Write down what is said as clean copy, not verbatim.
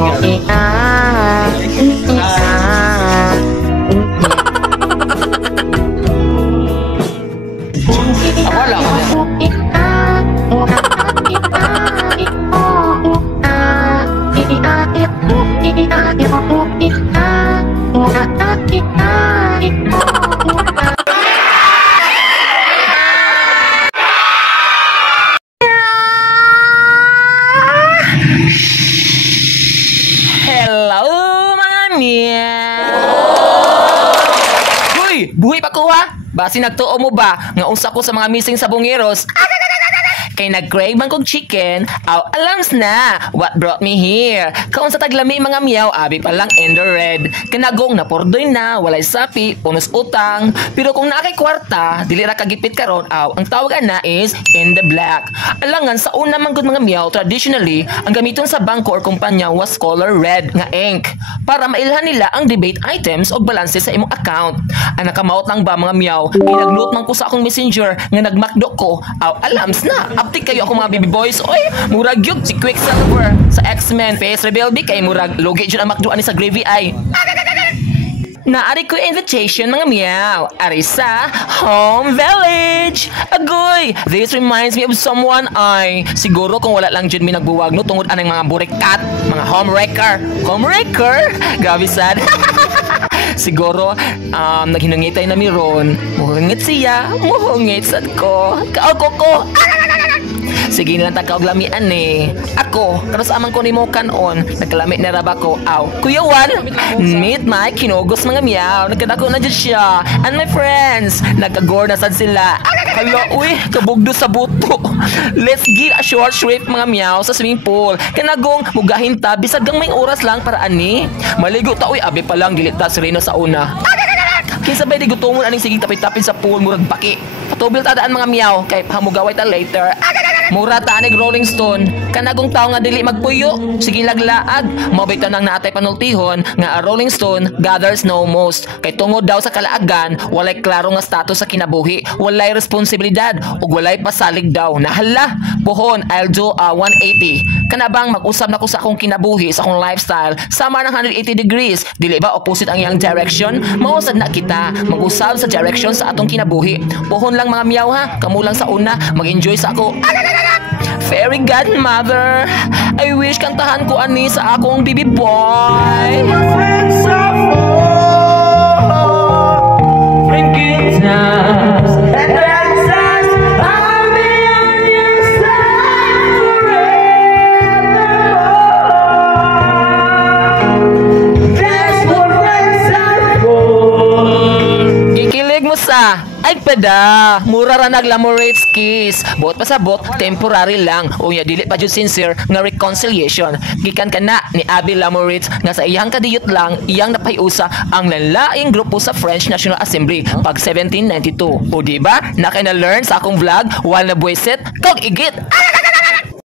Wala ko na. Hello mga meow! Uy! Buhay pa ko ha! Basi nagtuo mo ba nga unsa ko sa mga missing sa bungeros? Kay nag-crave man kong chicken, alams na, what brought me here? Kaon sa taglami mga miyaw, abi pa lang ender red. Kanagong napurdoy na, walay sapi, punos utang. Pero kung naakay kwarta, dili ra kagipit karon, ang tawagan na is in the black. Alangan sa una man gud mga miyaw, traditionally, ang gamiton sa bangko or kumpanya was color red nga ink para mailhan nila ang debate items o balanse sa imong account. Ang nakamaot lang ba mga miyaw, ginagnote man ko sa akong messenger nga nagmakdo ko, alams na, update kayo ako mga baby boys. Oy, murag yun si Quicksilver sa X-Men face reveal bi kay murag logi jud ang makdo ani sa Gravy Eye. Naari ko invitation mga miyaw. Ari sa Home Village. Agoy, this reminds me of someone ay siguro kung wala lang jud mi nagbuwag no tungod anang mga burikat, mga homewrecker. Homewrecker? Grabe sad. Siguro naghinungitay na mi ron. Muhungit siya, muhungit sad ko. Ko. Sige nilang tagkauglamian eh. Ako, karos amang ko ni mo kanon, nagkalamit na raba ko. Kuya Juan, meet my kinugos mga miyaw. Nagkadako na dyan siya. And my friends, nagkagore na sad sila. Hala, uy, kabugdo sa buto. Let's give a short trip mga miyaw sa swimming pool. Kanagong, mugahin ta, bisag gang may oras lang para ani. Maligo ta, uy, abi pa lang, dilita si Reno sa una. Kisabay di gutumon aning sigig tapit-tapit sa pool, murag baki. Patubil tadaan mga miyaw, kay hamugaway ta later. Mura tanig Rolling Stone, kanagong tao nga dili magpuyo, sige laglaag, mabay tanang naatay panultihon nga Rolling Stone gathers no most. Kay tungod daw sa kalaagan, walay klaro nga status sa kinabuhi, walay responsibilidad, ug walay pasalig daw. Nahala, pohon, I'll do a 180. Kanabang mag-usab na ko sa akong kinabuhi, sa akong lifestyle, sama ng 180 degrees, dili ba opposite ang iyang direction? Mausad na kita, mag-usab sa direction sa atong kinabuhi. Pohon lang mga miyaw ha, kamulang sa una, mag-enjoy sa ako. Fairy godmother, I wish kantahan ko ani sa akong baby boy. Friends are full, drinking times and dancers. I'll be on your side forevermore. That's what friends are for. Kikilig mo sa ay pada, mura ra naglamorates kiss. Bot pasabot, temporary lang. Unya dili pa jud sincere nga reconciliation. Gikan kana ni Abby Lamoritz nga sa iyang kadiyot lang, iyang napayusa ang lalaing grupo sa French National Assembly pag 1792. O di ba? Na learn sa akong vlog while na buwisit kog igit.